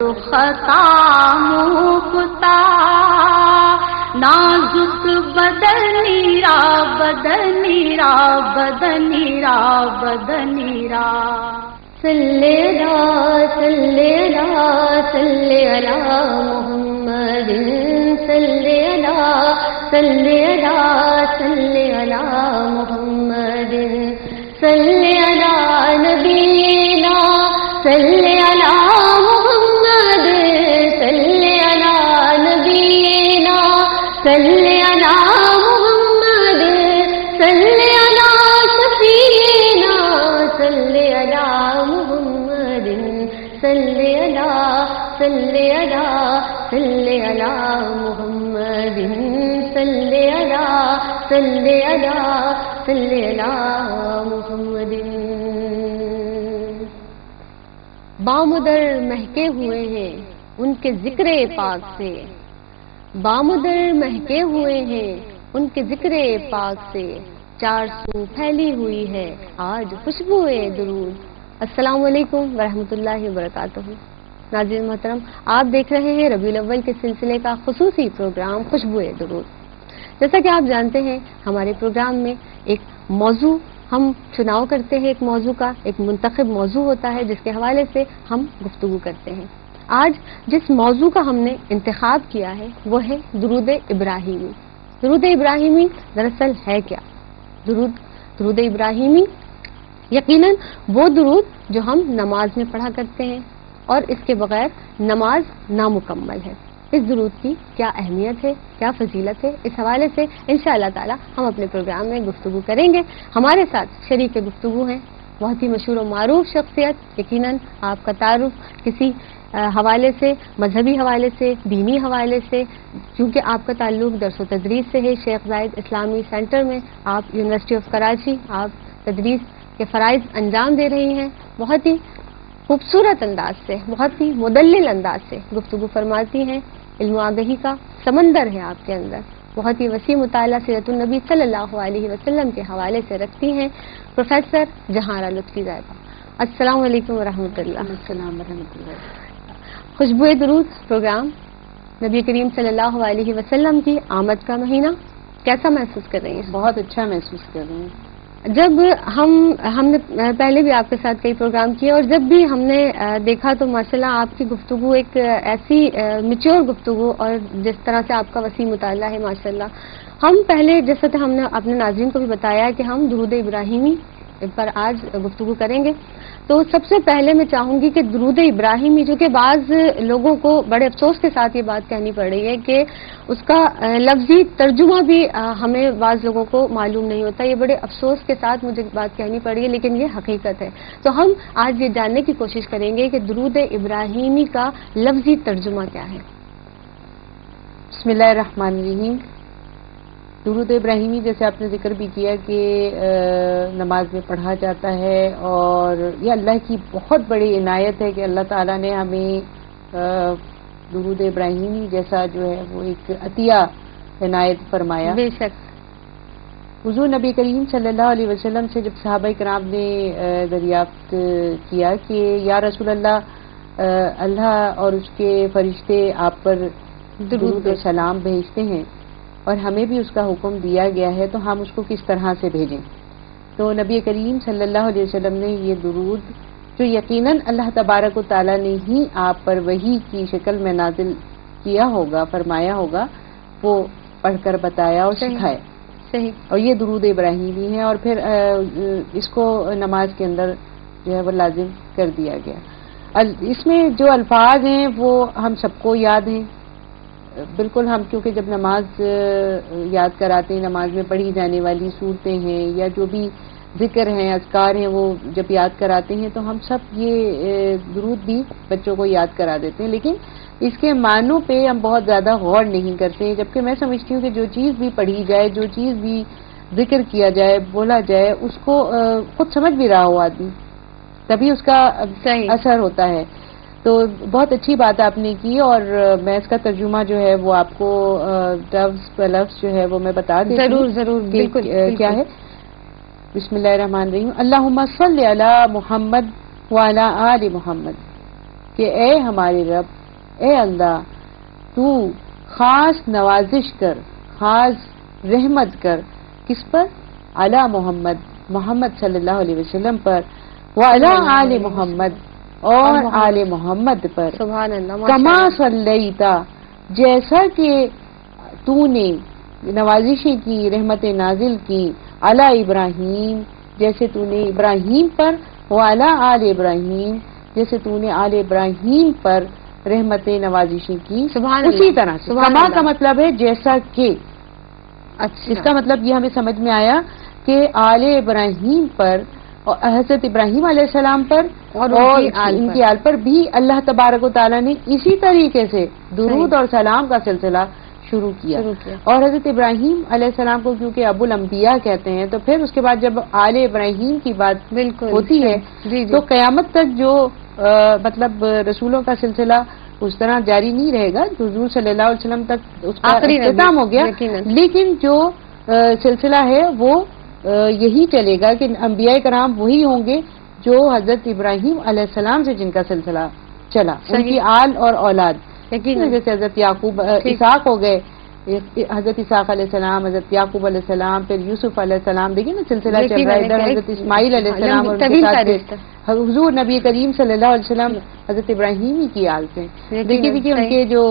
خطا مفتا نازک بدنیرا بدنیرا بدنیرا بدنیرا صلی صلی صلی علی محمد صلی صلی صلی علی محمد صلی علی نبینا صلی علی صلی علی محمد صلی علی شفیعنا صلی علی محمد صلی علی صلی علی صلی علی محمد صلی علی صلی علی صلی علی محمد. بامدر مہکے ہوئے ہیں ان کے ذکر پاک سے، بامدر مہکے ہوئے ہیں ان کے ذکر پاک سے، چار سو پھیلی ہوئی ہے آج خوشبوئے درود. السلام علیکم ورحمۃ اللہ وبرکاتہ. ناظرین محترم، آپ دیکھ رہے ہیں ربیع الاول کے سلسلے کا خصوصی پروگرام خوشبوئے درود. جیسا کہ آپ جانتے ہیں ہمارے پروگرام میں ایک موضوع ہم چناؤ کرتے ہیں، ایک موضوع کا ایک منتخب موضوع ہوتا ہے جس کے حوالے سے ہم گفتگو کرتے ہیں. آج جس موضوع کا ہم نے انتخاب کیا ہے وہ ہے درود ابراہیمی. درود ابراہیمی دراصل ہے کیا؟ درود ابراہیمی یقیناً وہ درود جو ہم نماز میں پڑھا کرتے ہیں اور اس کے بغیر نماز نامکمل ہے. اس درود کی کیا اہمیت ہے، کیا فضیلت ہے، اس حوالے سے انشاءاللہ تعالی ہم اپنے پروگرام میں گفتگو کریں گے. ہمارے ساتھ شریک گفتگو ہیں بہت ہی مشہور و معروف شخصیت. یقیناً آپ کا تعارف کسی حوالے سے، مذہبی حوالے سے، دینی حوالے سے، چونکہ آپ کا تعلق درس و تدریس سے ہے شیخ زاید اسلامی سینٹر میں، آپ یونیورسٹی آف کراچی آپ تدریس کے فرائض انجام دے رہی ہیں. بہت ہی خوبصورت انداز سے، بہت ہی مدلل انداز سے گفتگو فرماتی ہیں. علم و آگہی کا سمندر ہے آپ کے اندر. بہت ہی وسیع مطالعہ سیرت النبی صلی اللہ علیہ وسلم کے حوالے سے رکھتی ہیں پروفیسر جہانارا لطفی صاحبہ. السلام علیکم ورحمۃ اللہ. السلام ورحمۃ اللہ. خوشبوئے درود پروگرام نبی کریم صلی اللہ علیہ وسلم کی آمد کا مہینہ کیسا محسوس کر رہی ہیں؟ بہت اچھا محسوس کر رہے ہیں. جب ہم نے پہلے بھی آپ کے ساتھ کئی پروگرام کیے اور جب بھی ہم نے دیکھا تو ماشاءاللہ آپ کی گفتگو ایک ایسی میچور گفتگو اور جس طرح سے آپ کا وسیع مطالعہ ہے ماشاءاللہ. ہم پہلے جیسا کہ ہم نے اپنے ناظرین کو بھی بتایا کہ ہم درود ابراہیمی پر آج گفتگو کریں گے. تو سب سے پہلے میں چاہوں گی کہ درود ابراہیمی، جو کہ بعض لوگوں کو بڑے افسوس کے ساتھ یہ بات کہنی پڑ رہی ہے کہ اس کا لفظی ترجمہ بھی ہمیں بعض لوگوں کو معلوم نہیں ہوتا. یہ بڑے افسوس کے ساتھ مجھے بات کہنی پڑ رہی ہے لیکن یہ حقیقت ہے. تو ہم آج یہ جاننے کی کوشش کریں گے کہ درود ابراہیمی کا لفظی ترجمہ کیا ہے. بسم اللہ الرحمن الرحیم. درود ابراہیمی جیسے آپ نے ذکر بھی کیا کہ نماز میں پڑھا جاتا ہے اور یہ اللہ کی بہت بڑی عنایت ہے کہ اللہ تعالیٰ نے ہمیں درود ابراہیمی جیسا جو ہے وہ ایک عطیہ عنایت فرمایا. بے شک. حضور نبی کریم صلی اللہ علیہ وسلم سے جب صحابہ کرام نے دریافت کیا کہ یا رسول اللہ اللہ اور اس کے فرشتے آپ پر درود و سلام بھیجتے ہیں اور ہمیں بھی اس کا حکم دیا گیا ہے تو ہم اس کو کس طرح سے بھیجیں. تو نبی کریم صلی اللہ علیہ وسلم نے یہ درود جو یقیناً اللہ تبارک و تعالیٰ نے ہی آپ پر وحی کی شکل میں نازل کیا ہوگا، فرمایا ہوگا، وہ پڑھ کر بتایا اور سکھایا. صحیح. اور یہ درود ابراہیمی ہے اور پھر اس کو نماز کے اندر جو ہے وہ لازم کر دیا گیا. اس میں جو الفاظ ہیں وہ ہم سب کو یاد ہیں بالکل. ہم کیونکہ جب نماز یاد کراتے ہیں، نماز میں پڑھی جانے والی صورتیں ہیں یا جو بھی ذکر ہیں، اذکار ہیں، وہ جب یاد کراتے ہیں تو ہم سب یہ درود بھی بچوں کو یاد کرا دیتے ہیں لیکن اس کے معنوں پہ ہم بہت زیادہ غور نہیں کرتے ہیں. جبکہ میں سمجھتی ہوں کہ جو چیز بھی پڑھی جائے، جو چیز بھی ذکر کیا جائے، بولا جائے، اس کو خود سمجھ بھی رہا ہو آدمی تبھی اس کا اثر ہوتا ہے. تو بہت اچھی بات آپ نے کی اور میں اس کا ترجمہ جو ہے وہ آپ کو لفظ جو ہے وہ میں بتا دیتی ہوں. ضرور بالکل. کیا ہے؟ بسم اللہ الرحمن الرحیم. اللہم صلی علی محمد وعلی آل محمد. کہ اے ہمارے رب، اے اللہ، تو خاص نوازش کر، خاص رحمت کر، کس پر؟ علی محمد، محمد صلی اللہ علیہ وسلم پر، وعلی آل محمد، اور آل محمد پر، سبحان اللہ، کما صلیتا، جیسا کہ تو نے نوازشیں کی، رحمتیں نازل کی، علی ابراہیم، جیسے تو نے ابراہیم پر، وعلی آل ابراہیم، جیسے تو نے آل ابراہیم پر رحمتیں نوازشیں کی، اسی طرح سے۔ کما کا مطلب ہے جیسا کہ، اس کا مطلب یہ ہمیں سمجھ میں آیا کہ آل ابراہیم پر اور حضرت ابراہیم علیہ السلام پر اور ان کی آل پر بھی اللہ تبارک و تعالیٰ نے اسی طریقے سے درود اور سلام کا سلسلہ شروع کیا۔ اور حضرت ابراہیم علیہ السلام کو کیونکہ ابو الانبیاء کہتے ہیں، تو پھر اس کے بعد جب آل ابراہیم کی بات ہوتی ہے تو قیامت تک جو مطلب رسولوں کا سلسلہ اس طرح جاری نہیں رہے گا، حضور صلی اللہ علیہ وسلم تک اس کا اختتام ہو گیا، لیکن جو سلسلہ ہے وہ یہی چلے گا کہ انبیاء کرام وہی ہوں گے جو حضرت ابراہیم علیہ السلام سے جن کا سلسلہ چلا، ان کی آل اور اولاد، جیسے حضرت یعقوب، اسحاق ہو گئے، حضرت اسحاق علیہ السلام، حضرت یعقوب علیہ السلام، پھر یوسف علیہ السلام، دیکھیں نا سلسلہ چل رہا ہے، ادھر حضرت اسماعیل علیہ السلام، اور حضور نبی کریم صلی اللہ علیہ وسلم حضرت ابراہیم ہی کی آل سے، دیکھیے ان کے جو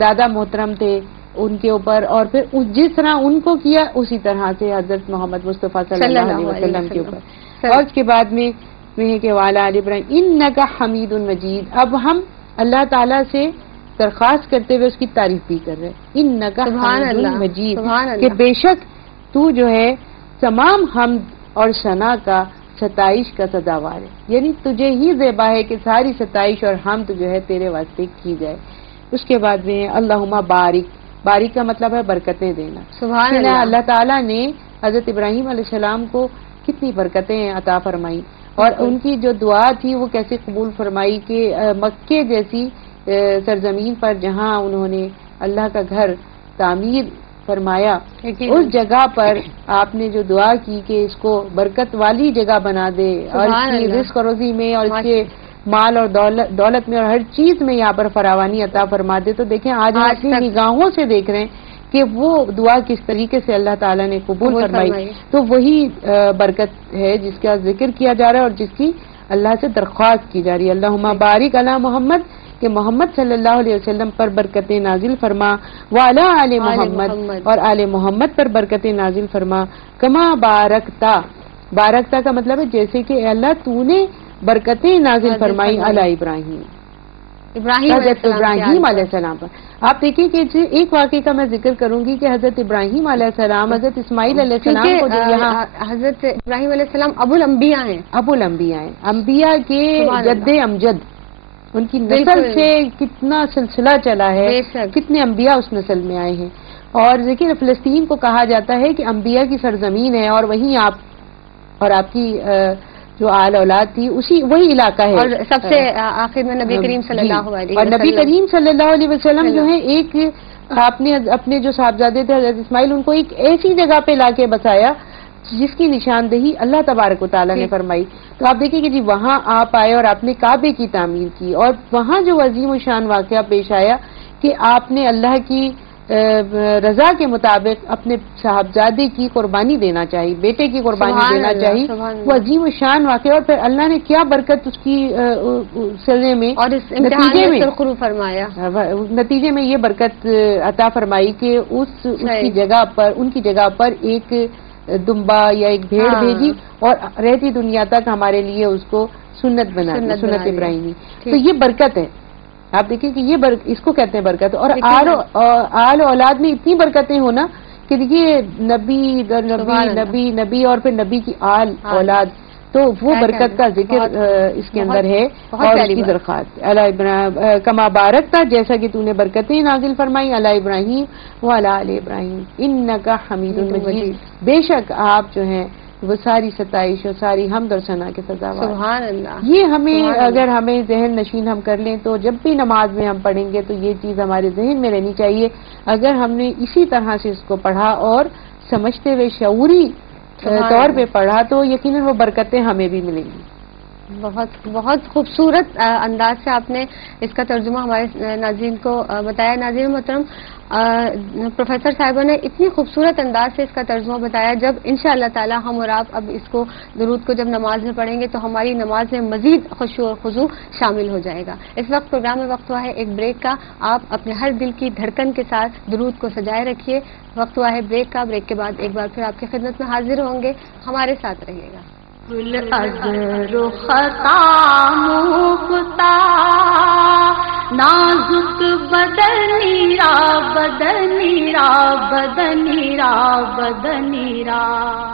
دادا محترم تھے ان کے اوپر، اور پھر جس طرح ان کو کیا اسی طرح سے حضرت محمد مصطفیٰ صلی اللہ علیہ وسلم کے اوپر، اور اس کے بعد میں کہ وعلی آل ابراہیم انک حمید مجید۔ اب ہم اللہ تعالیٰ سے درخواست کرتے ہوئے اس کی تعریف بھی کر رہے ہیں، انک حمید مجید، کہ بے شک تو جو ہے تمام حمد اور ثنا کا، ستائش کا سزاوار ہے، یعنی تجھے ہی زیبا ہے کہ ساری ستائش اور حمد جو ہے تیرے واسطے کی جائے۔ اس کے بعد میں اللہم بارک، بارک کا مطلب ہے برکتیں دینا۔ سبحان اللہ، اللہ تعالیٰ نے حضرت ابراہیم علیہ السلام کو کتنی برکتیں عطا فرمائی، اور ان کی جو دعا تھی وہ کیسے قبول فرمائی کہ مکے جیسی سرزمین پر جہاں انہوں نے اللہ کا گھر تعمیر فرمایا، اس جگہ پر آپ نے جو دعا کی کہ اس کو برکت والی جگہ بنا دے، اور اس کی رزق و روزی میں اور اس کے مال اور دولت میں اور ہر چیز میں یہاں پر فراوانی عطا فرما دے، تو دیکھیں آج ہم اپنی نگاہوں سے دیکھ رہے ہیں کہ وہ دعا کس طریقے سے اللہ تعالیٰ نے قبول فرمائی۔ تو وہی برکت ہے جس کا ذکر کیا جا رہا ہے اور جس کی اللہ سے درخواست کی جا رہی ہے۔ اللہم بارک علی محمد، کہ محمد صلی اللہ علیہ وسلم پر برکتیں نازل فرما، وعلی آل محمد، اور آل محمد پر برکتیں نازل فرما، کما بارکتا، بارکتا کا مطلب ہے جیسے کہ اللہ تو نے برکتیں نازل فرمائی علی ابراہیم، حضرت ابراہیم علیہ السلام پر۔ آپ دیکھیں کہ ایک واقعے کا میں ذکر کروں گی کہ حضرت ابراہیم علیہ السلام، حضرت اسماعیل علیہ السلام کو جو یہاں حضرت ابراہیم علیہ السلام ابو الانبیاء ہیں، ابو الانبیاء ہیں، انبیاء کے جد امجد، ان کی نسل سے کتنا سلسلہ چلا ہے، کتنے انبیاء اس نسل میں آئے ہیں۔ اور دیکھیں فلسطین کو کہا جاتا ہے کہ انبیاء کی سرزمین ہے، اور وہیں آپ اور آپ کی جو آل اولاد تھی وہی علاقہ ہے، اور سب سے آخر میں نبی کریم صلی اللہ علیہ وسلم، اور نبی کریم صلی اللہ علیہ وسلم جو ہے ایک آپ نے اپنے جو صاحبزادے تھے حضرت اسماعیل، ان کو ایک ایسی جگہ پہ لا کے بسایا جس کی نشاندہی اللہ تبارک و تعالیٰ نے فرمائی۔ تو آپ دیکھیں کہ جی وہاں آپ آئے اور آپ نے کعبے کی تعمیر کی، اور وہاں جو عظیم الشان واقعہ پیش آیا کہ آپ نے اللہ کی رضا کے مطابق اپنے صاحبزادے کی قربانی دینا چاہیے، بیٹے کی قربانی دینا چاہیے، وہ عظیم الشان واقعہ، اور پھر اللہ نے کیا برکت اس کی سلسلے میں اور اس فرمایا، نتیجے میں یہ برکت عطا فرمائی کہ اس کی جگہ پر، ان کی جگہ پر ایک دمبا یا ایک بھیڑ بھیجی، اور رہتی دنیا تک ہمارے لیے اس کو سنت بنا دی، سنت ابراہیمی۔ تو یہ برکت ہے، آپ دیکھیں کہ یہ اس کو کہتے ہیں برکت، اور آل اولاد میں اتنی برکتیں ہونا کہ دیکھیے نبی در نبی، نبی نبی، اور پھر نبی کی آل اولاد، تو وہ برکت کا ذکر اس کے اندر ہے، اور اس کی درخواست کما بارکتا، جیسا کہ تو نے برکتیں نازل فرمائی علی ابراہیم وعلی آل ابراہیم انک حمید مجید، بے شک آپ جو ہیں وہ ساری ستائش اور ساری حمد اور ثنا کے سزاوار۔ سبحان اللہ، یہ ہمیں اگر ہمیں ذہن نشین ہم کر لیں تو جب بھی نماز میں ہم پڑھیں گے تو یہ چیز ہمارے ذہن میں رہنی چاہیے۔ اگر ہم نے اسی طرح سے اس کو پڑھا اور سمجھتے ہوئے شعوری طور پہ پڑھا تو یقیناً وہ برکتیں ہمیں بھی ملیں گی۔ بہت بہت خوبصورت انداز سے آپ نے اس کا ترجمہ ہمارے ناظرین کو بتایا. ناظرین محترم، پروفیسر صاحبہ نے اتنی خوبصورت انداز سے اس کا ترجمہ بتایا. جب انشاءاللہ تعالی ہم اور آپ اب اس کو درود کو جب نماز میں پڑھیں گے تو ہماری نماز میں مزید خشوع اور خضوع شامل ہو جائے گا. اس وقت پروگرام میں وقت ہوا ہے ایک بریک کا. آپ اپنے ہر دل کی دھڑکن کے ساتھ درود کو سجائے رکھیے. وقت ہوا ہے بریک کا. بریک کے بعد ایک بار پھر آپ کی خدمت میں حاضر ہوں گے. ہمارے ساتھ رہیے گا. نازک بدنیرا بدنیرا بدنیرا بدنیرا